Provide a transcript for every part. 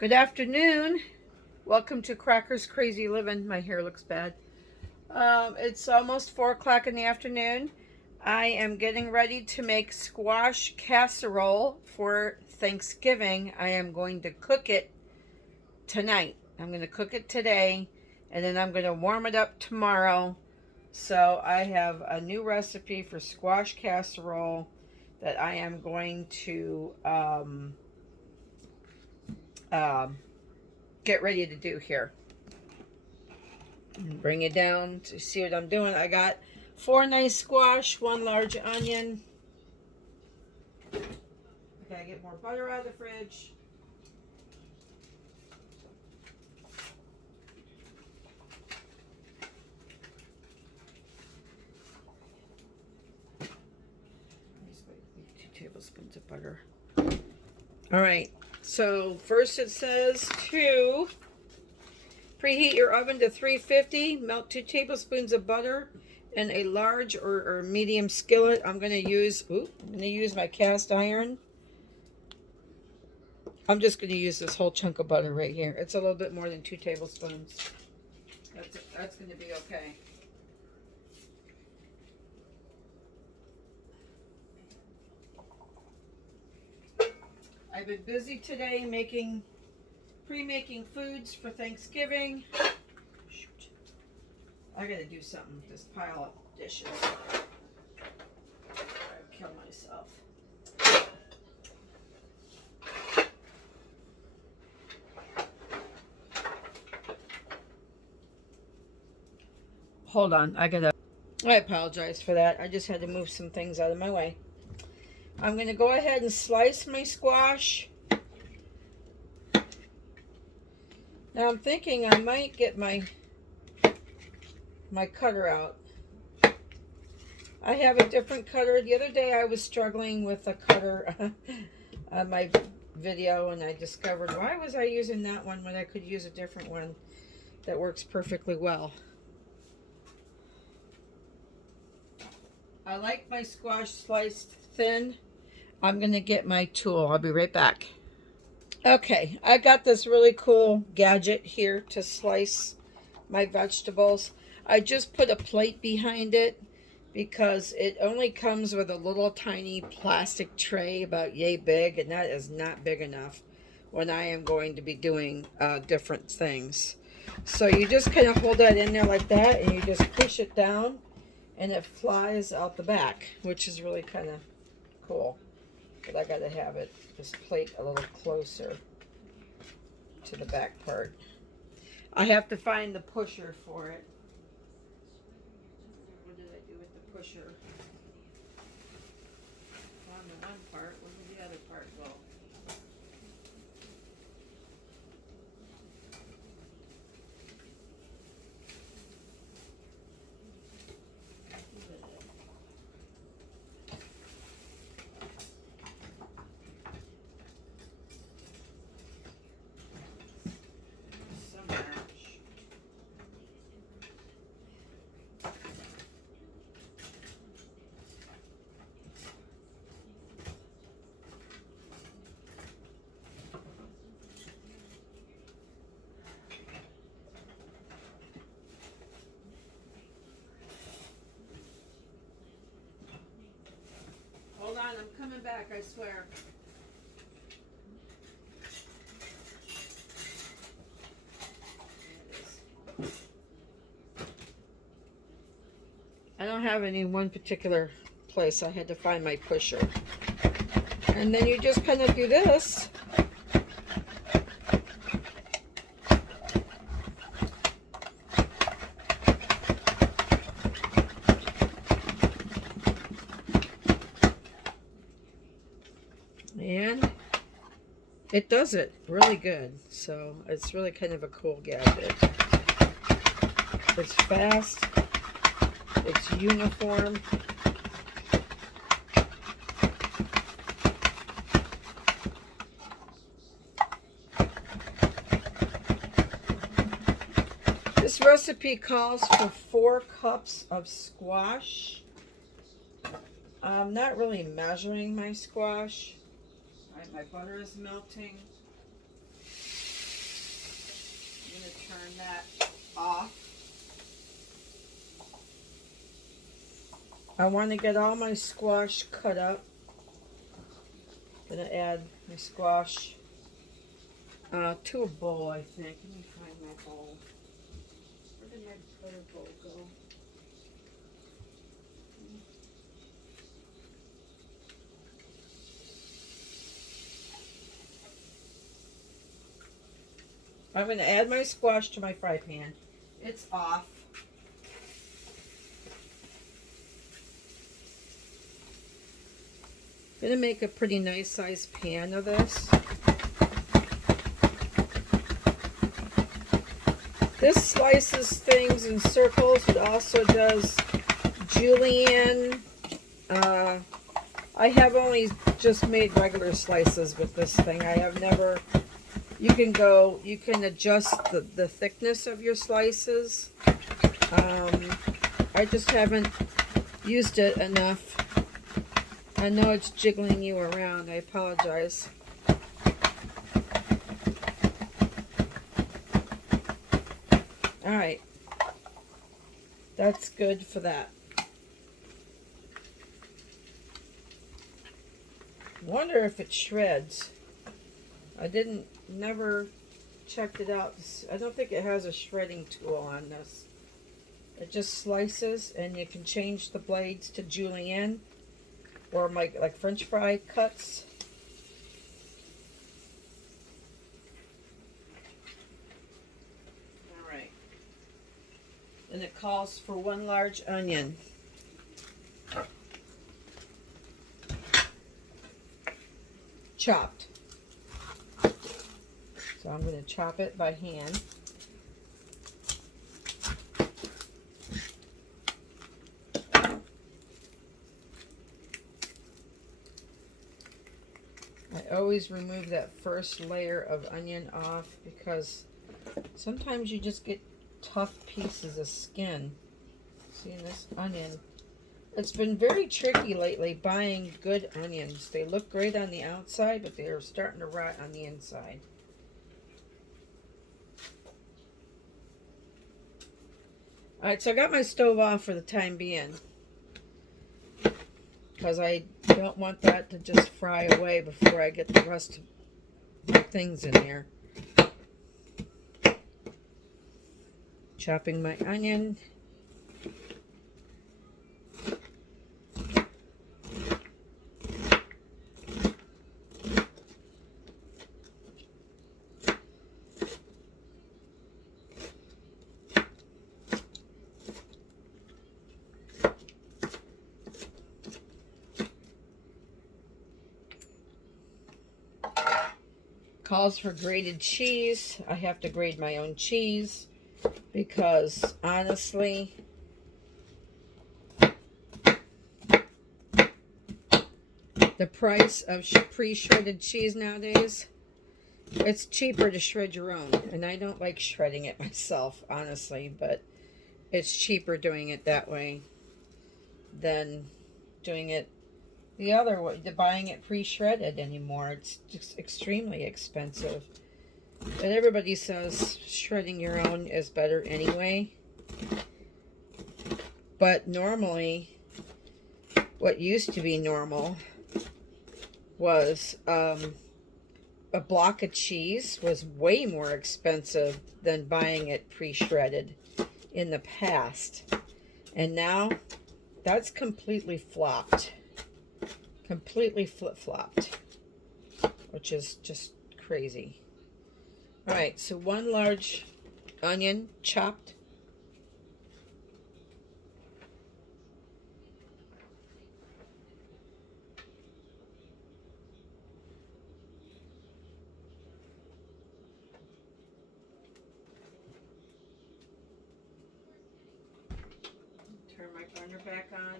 Good afternoon. Welcome to Cracker's Crazy Living. My hair looks bad. It's almost 4 o'clock in the afternoon. I am getting ready to make squash casserole for Thanksgiving. I am going to cook it tonight. I'm going to cook it today, and then I'm going to warm it up tomorrow. So I have a new recipe for squash casserole that I am going to get ready to do here. And bring it down to see what I'm doing. I got 4 nice squash, 1 large onion. I gotta get more butter out of the fridge. Nice, 2 tablespoons of butter. All right. So first it says to preheat your oven to 350. Melt 2 tablespoons of butter in a large or medium skillet. I'm gonna use my cast iron. I'm just gonna use this whole chunk of butter right here. It's a little bit more than 2 tablespoons. That's gonna be okay. I've been busy today pre-making foods for Thanksgiving. Shoot. I gotta do something with this pile of dishes. I'd kill myself. Hold on, I apologize for that. I just had to move some things out of my way. I'm gonna go ahead and slice my squash. Now I'm thinking I might get my cutter out. I have a different cutter. The other day I was struggling with a cutter on my video, and I discovered, why was I using that one when I could use a different one that works perfectly well. I like my squash sliced thin. I'm going to get my tool. I'll be right back. Okay, I got this really cool gadget here to slice my vegetables. I just put a plate behind it because it only comes with a little tiny plastic tray about yay big, and that is not big enough when I am going to be doing different things. So you just kind of hold that in there like that, and you just push it down, and it flies out the back, which is really kind of cool. But I gotta have this plate a little closer to the back part. I have to find the pusher for it. What did I do with the pusher? On the one part, where did the other part go? Hold on, I'm coming back, I swear. I don't have any one particular place. I had to find my pusher. And then you just kind of do this. And it does it really good. So it's really kind of a cool gadget. It's fast. It's uniform. This recipe calls for 4 cups of squash. I'm not really measuring my squash. All right, my butter is melting. going to turn that off. I want to get all my squash cut up. I'm going to add my squash to a bowl, I think. Let me find my bowl. Where did my butter bowl go? I'm going to add my squash to my fry pan. It's off. I'm going to make a pretty nice sized pan of this. This slices things in circles. It also does julienne. I have only just made regular slices with this thing. I have never... You can adjust the thickness of your slices. I just haven't used it enough. I know it's jiggling you around. I apologize. Alright. That's good for that. Wonder if it shreds. I never checked it out. I don't think it has a shredding tool on this. It just slices, and you can change the blades to julienne or like French fry cuts. All right. And it calls for 1 large onion. Chopped. So I'm going to chop it by hand. I always remove that first layer of onion off because sometimes you just get tough pieces of skin. See, this onion, it's been very tricky lately buying good onions. They look great on the outside, but they are starting to rot on the inside. Alright, so I got my stove off for the time being because I don't want that to just fry away before I get the rest of the things in here. Chopping my onion. Calls for grated cheese. I have to grate my own cheese because honestly, the price of pre-shredded cheese nowadays, it's cheaper to shred your own. And I don't like shredding it myself, honestly, but it's cheaper doing it that way than doing it the other way, buying it pre-shredded anymore. It's just extremely expensive. And everybody says shredding your own is better anyway. But normally, what used to be normal was a block of cheese was way more expensive than buying it pre-shredded in the past. And now, that's completely flopped. Completely flip-flopped, which is just crazy. All right, so 1 large onion chopped. Turn my burner back on.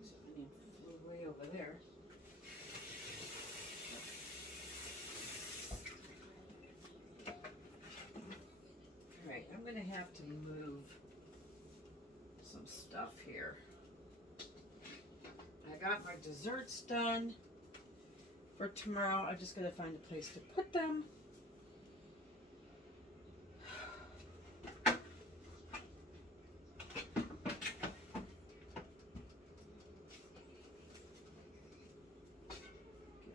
This onion flew way over there. Alright, I'm going to have to move some stuff here. I got my desserts done for tomorrow. I just got to find a place to put them.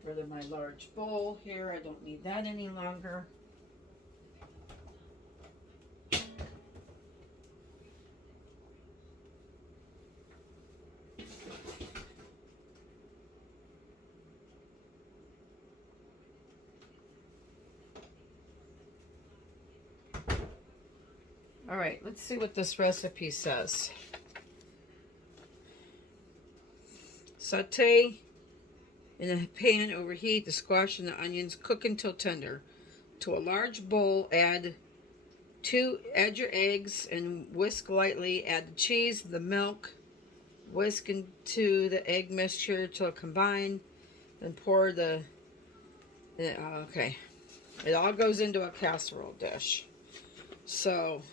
rid of my large bowl here. I don't need that any longer. All right, let's see what this recipe says. Saute in a pan, overheat the squash and the onions. Cook until tender. To a large bowl, add your eggs and whisk lightly. Add the cheese, the milk. Whisk into the egg mixture till combined. Then pour okay. It all goes into a casserole dish. So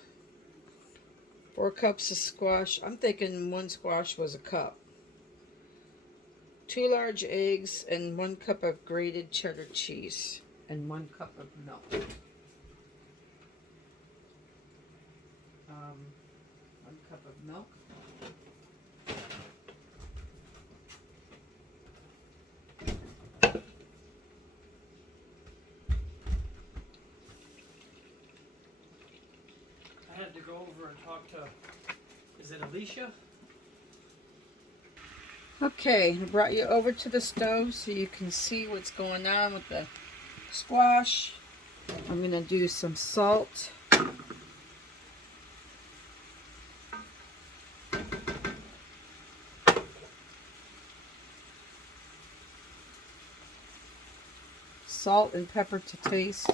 4 cups of squash. I'm thinking 1 squash was a cup. 2 large eggs and 1 cup of grated cheddar cheese and 1 cup of milk. 1 cup of milk. I had to go over and talk to, is it Alicia? Okay, I brought you over to the stove so you can see what's going on with the squash. I'm going to do some salt. Salt and pepper to taste.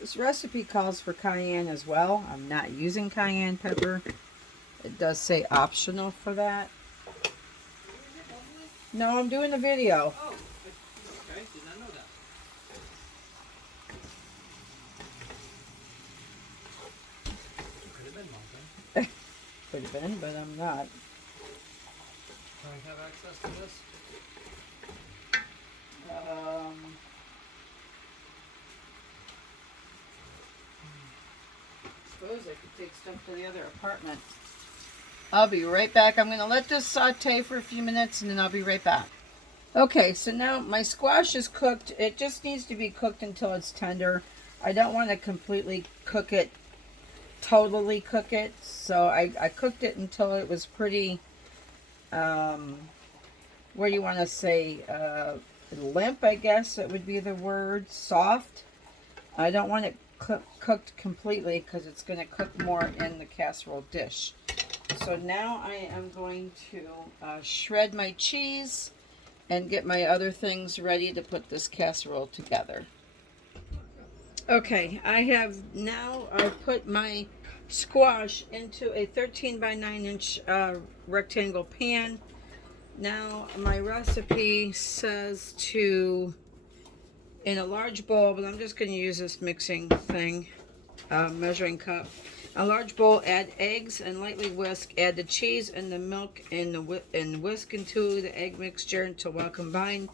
This recipe calls for cayenne as well. I'm not using cayenne pepper. It does say optional for that. No, I'm doing a video. Oh, okay, did not know that. Could have been mom. Could have been, but I'm not. Can I have access to this? Suppose I could take stuff to the other apartment. I'll be right back. I'm going to let this saute for a few minutes and then I'll be right back. Okay, so now my squash is cooked. It just needs to be cooked until it's tender. I don't want to completely cook it, totally cook it. So I cooked it until it was pretty, what do you want to say, limp, I guess it would be the word, soft. I don't want it cooked completely because it's going to cook more in the casserole dish. So now I am going to shred my cheese and get my other things ready to put this casserole together. Okay, I put my squash into a 13 by 9 inch rectangle pan. Now my recipe says to, in a large bowl, but I'm just going to use this mixing thing, measuring cup. A large bowl, add eggs and lightly whisk. Add the cheese and the milk and whisk into the egg mixture until well combined.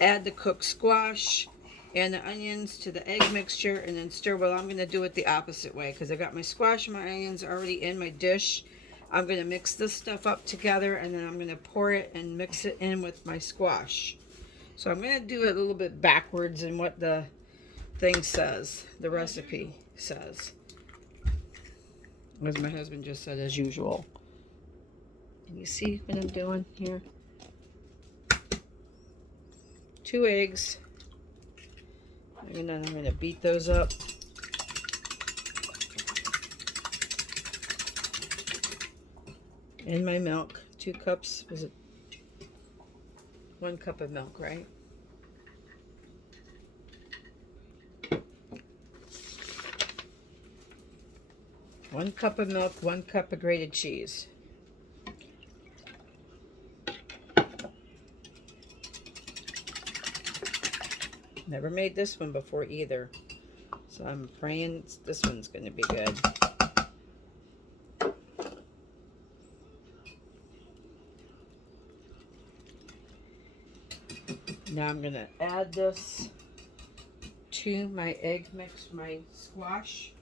Add the cooked squash and the onions to the egg mixture and then stir. Well, I'm going to do it the opposite way because I got my squash and my onions already in my dish. I'm going to mix this stuff up together and then I'm going to pour it and mix it in with my squash. So I'm going to do it a little bit backwards in what the thing says, the recipe says. As my husband just said, as usual. Can you see what I'm doing here? 2 eggs. And then I'm going to beat those up. And my milk. 2 cups. Was it 1 cup of milk, right? One cup of milk, 1 cup of grated cheese. Never made this one before either. So I'm praying this one's going to be good. Now I'm going to add this to my egg mix, my squash.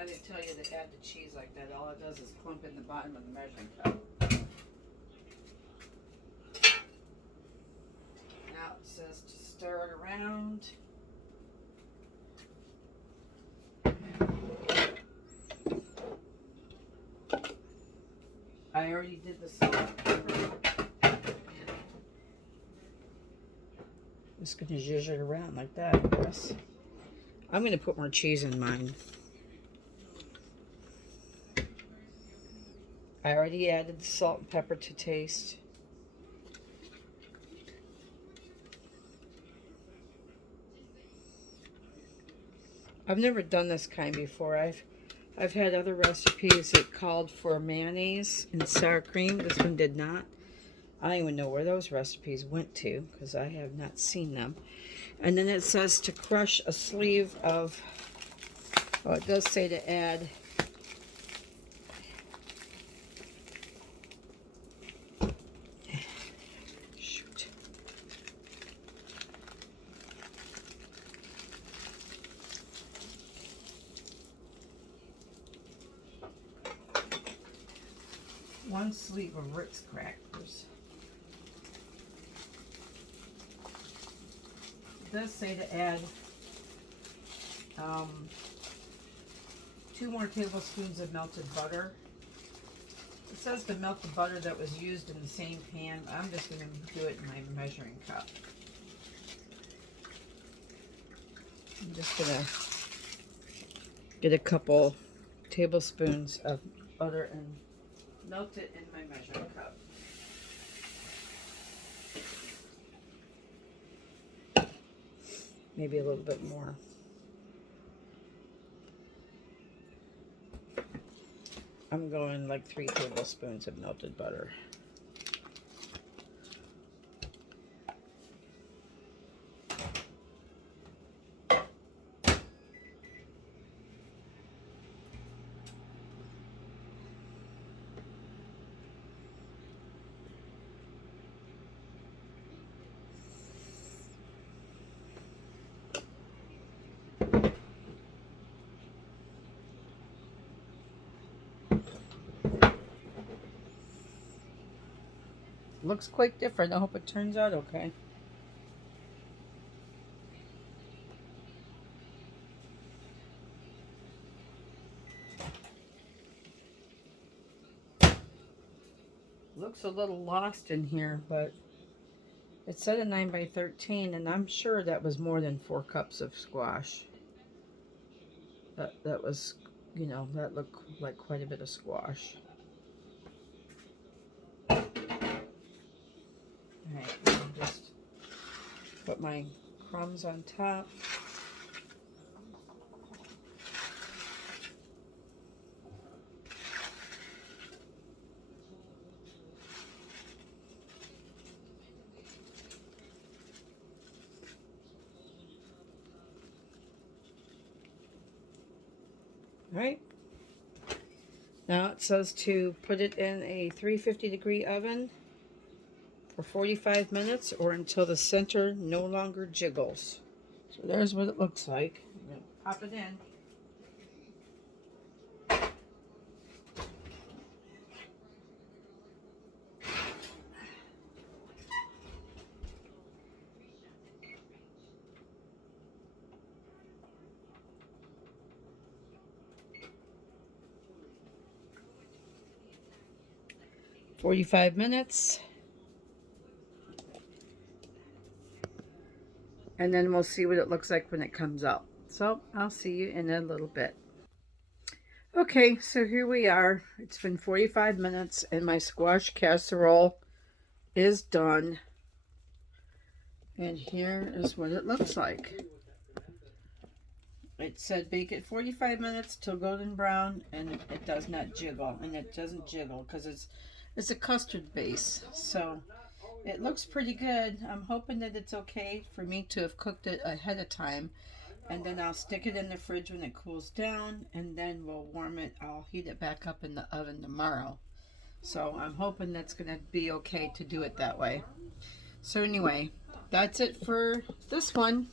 why they tell you to add the cheese like that. All it does is clump in the bottom of the measuring cup. Now it says to stir it around. I already did the salt and pepper. Just gonna zhuzh it around like that, I guess. I'm gonna put more cheese in mine. I already added the salt and pepper to taste. I've never done this kind before. I've had other recipes that called for mayonnaise and sour cream. This one did not. I don't even know where those recipes went to because I have not seen them. And then it says to crush a sleeve of, oh, it does say to add one sleeve of Ritz crackers. It does say to add 2 more tablespoons of melted butter. It says to melt the butter that was used in the same pan. I'm just going to do it in my measuring cup. I'm just going to get a couple tablespoons of butter and melt it in my measuring cup. Maybe a little bit more. I'm going like 3 tablespoons of melted butter. Looks quite different. I hope it turns out okay. Looks a little lost in here, but it said a 9 by 13, and I'm sure that was more than 4 cups of squash. That was, you know, that looked like quite a bit of squash. Alright, I'll just put my crumbs on top. Alright. Now it says to put it in a 350-degree oven for 45 minutes or until the center no longer jiggles. So there's what it looks like. I'm going to pop it in. For 45 minutes. And then we'll see what it looks like when it comes out. So I'll see you in a little bit. Okay, so here we are. It's been 45 minutes and my squash casserole is done. And here is what it looks like. It said bake it 45 minutes till golden brown, and it does not jiggle. And it doesn't jiggle because it's a custard base. So it looks pretty good. I'm hoping that it's okay for me to have cooked it ahead of time. And then I'll stick it in the fridge when it cools down, and then we'll warm it. I'll heat it back up in the oven tomorrow. So I'm hoping that's going to be okay to do it that way. So anyway, that's it for this one.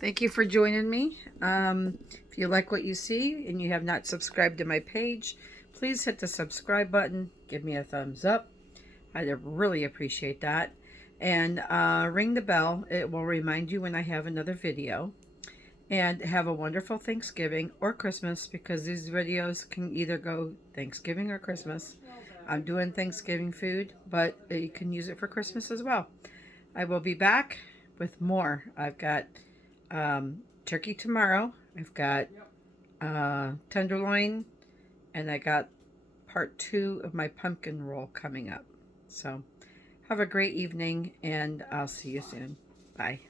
Thank you for joining me. If you like what you see and you have not subscribed to my page, please hit the subscribe button. Give me a thumbs up. I'd really appreciate that. And ring the bell. It will remind you when I have another video. And have a wonderful Thanksgiving or Christmas, because these videos can either go Thanksgiving or Christmas. I'm doing Thanksgiving food, but you can use it for Christmas as well. I will be back with more. I've got turkey tomorrow. I've got tenderloin, and I got part 2 of my pumpkin roll coming up. So have a great evening, and I'll see you soon. Bye.